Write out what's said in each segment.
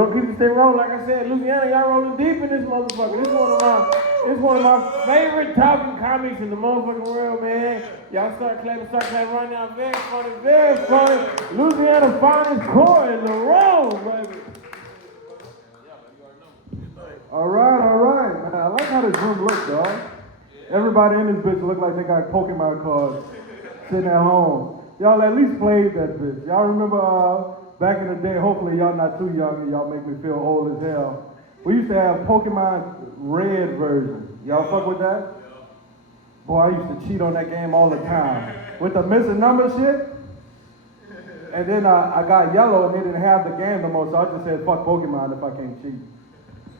Don't keep the stay rolling. Like I said, Louisiana, y'all rolling deep in this motherfucker. This one of my favorite talking comics in the motherfucking world, man. Y'all start clapping right now. Very funny. Louisiana finest core in the room, baby. All right, man. I like how this room looks, dog. Everybody in this bitch look like they got Pokemon cards sitting at home. Y'all at least played that bitch. Y'all remember back in the day, hopefully y'all not too young and y'all make me feel old as hell. We used to have Pokemon Red version. Y'all fuck with that? Boy, I used to cheat on that game all the time. With the missing number shit. And then I got yellow and they didn't have the game no more, so I just said fuck Pokemon if I can't cheat.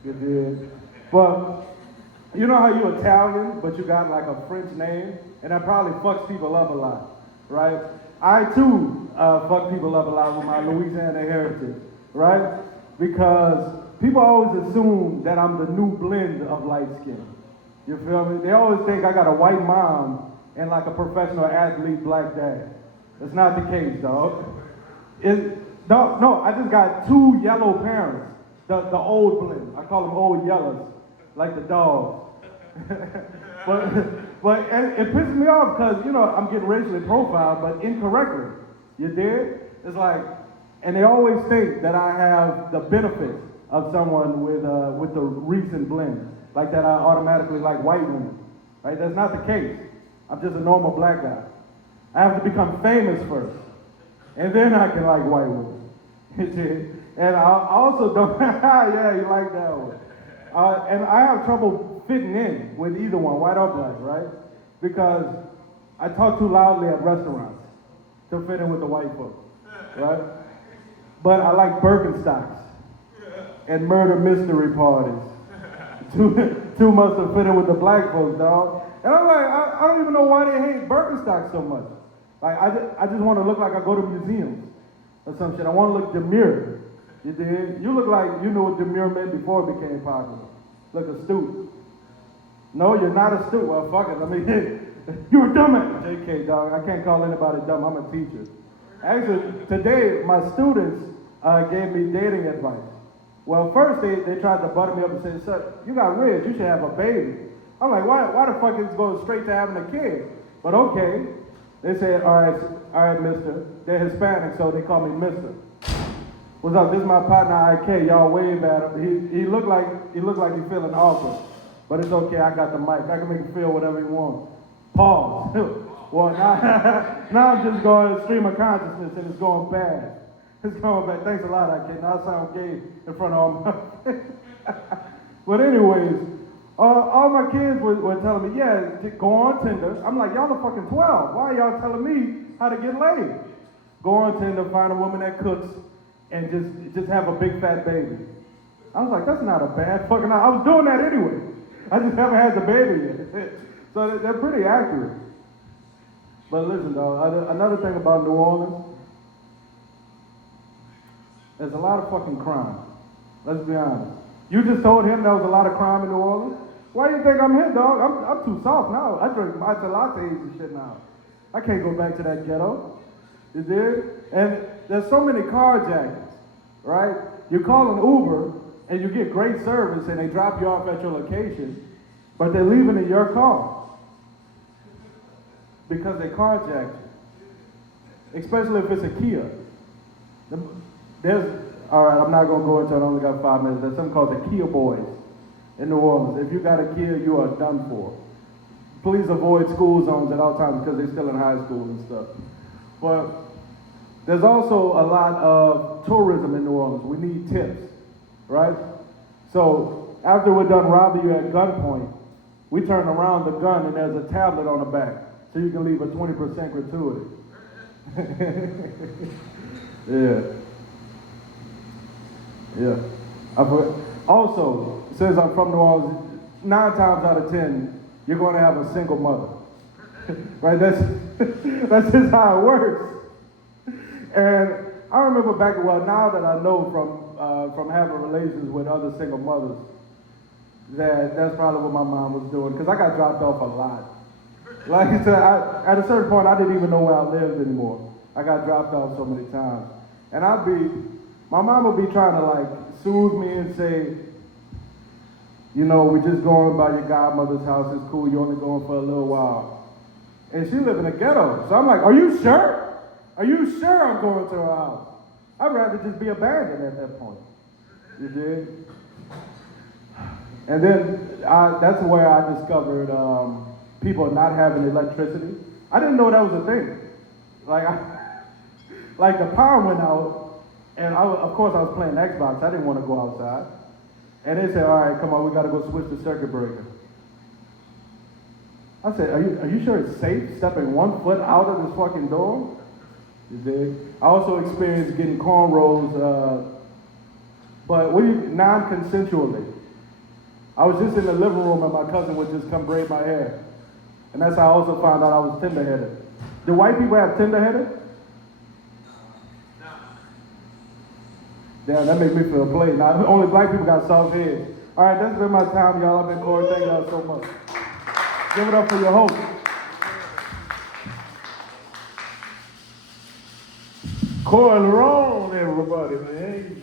You did. But you know how you Italian, but you got like a French name? And that probably fucks people up a lot, right? I too fuck people up a lot with my Louisiana heritage, right? Because people always assume that I'm the new blend of light skin. You feel me? They always think I got a white mom and like a professional athlete black dad. That's not the case, dog. No, I just got two yellow parents. The old blend. I call them old yellows, like the dogs. but it pisses me off because, you know, I'm getting racially profiled, but incorrectly. You did? It's like, and they always think that I have the benefit of someone with the recent blend, like that I automatically like white women, right? That's not the case. I'm just a normal black guy. I have to become famous first, and then I can like white women. You did? And I also don't, yeah, you like that one. And I have trouble fitting in with either one, white or black, right? Because I talk too loudly at restaurants to fit in with the white folks, right? But I like Birkenstocks and murder mystery parties. Too much to fit in with the black folks, dog. And I'm like, I don't even know why they hate Birkenstocks so much. Like, I just want to look like I go to museums or some shit. I want to look demure. You did? You look like you knew what demure meant before it became popular. Look astute. No, you're not astute. Well, fuck it. You're a dumbass. JK, dog. I can't call anybody dumb. I'm a teacher. Actually, today, my students gave me dating advice. Well, first, they tried to butter me up and say, "Son, you got rich. You should have a baby." I'm like, why the fuck is it going straight to having a kid? But okay. They said, all right, mister. They're Hispanic, so they call me mister. What's up? This is my partner IK. Y'all wave at him. He looked like he's feeling awkward, but it's okay. I got the mic. I can make him feel whatever he wants. Pause. Well, now I'm just going stream of consciousness, and it's going bad. It's going bad. Thanks a lot, IK. Now I sound gay in front of all my. But anyways, all my kids were telling me, yeah, go on Tinder. I'm like, y'all are fucking 12. Why are y'all telling me how to get laid? Go on Tinder, find a woman that cooks. And just have a big fat baby. I was like, that's not a bad fucking. I was doing that anyway. I just haven't had the baby yet. So they're pretty accurate. But listen, though, another thing about New Orleans, there's a lot of fucking crime. Let's be honest. You just told him there was a lot of crime in New Orleans? Why do you think I'm here, dog? I'm too soft now. I drink matcha lattes and shit now. I can't go back to that ghetto. You did? And there's so many carjackings, right? You call an Uber and you get great service and they drop you off at your location, but they're leaving in your car because they carjacked you. Especially if it's a Kia. All right, I'm not going to go into it. I only got 5 minutes. There's something called the Kia Boys in New Orleans. If you got a Kia, you are done for. Please avoid school zones at all times because they're still in high school and stuff. But there's also a lot of tourism in New Orleans. We need tips, right? So after we're done robbing you at gunpoint, we turn around the gun and there's a tablet on the back, so you can leave a 20% gratuity. Yeah. Also, since I'm from New Orleans, 9 times out of 10, you're going to have a single mother, right? That's just how it works. And I remember now that I know from having relations with other single mothers, that's probably what my mom was doing, because I got dropped off a lot. Like I said, at a certain point, I didn't even know where I lived anymore. I got dropped off so many times. And I'd be My mom would be trying to like soothe me and say, you know, we're just going by your godmother's house. It's cool. You're only going for a little while. And she live in a ghetto. So I'm like, are you sure? Are you sure I'm going to her house? I'd rather just be abandoned at that point. You did? And then that's where I discovered people not having electricity. I didn't know that was a thing. Like the power went out, and of course I was playing Xbox. I didn't want to go outside. And they said, all right, come on, we got to go switch the circuit breaker. I said, are you sure it's safe stepping 1 foot out of this fucking door? You dig? I also experienced getting cornrows, but non-consensually. I was just in the living room and my cousin would just come braid my hair. And that's how I also found out I was tender-headed. Do white people have tender-headed? Damn, that makes me feel played. Now, only black people got soft heads. All right, that's been my time, y'all. I've been Corey. Thank y'all so much. Give it up for your host. Corey Lerone, everybody, man.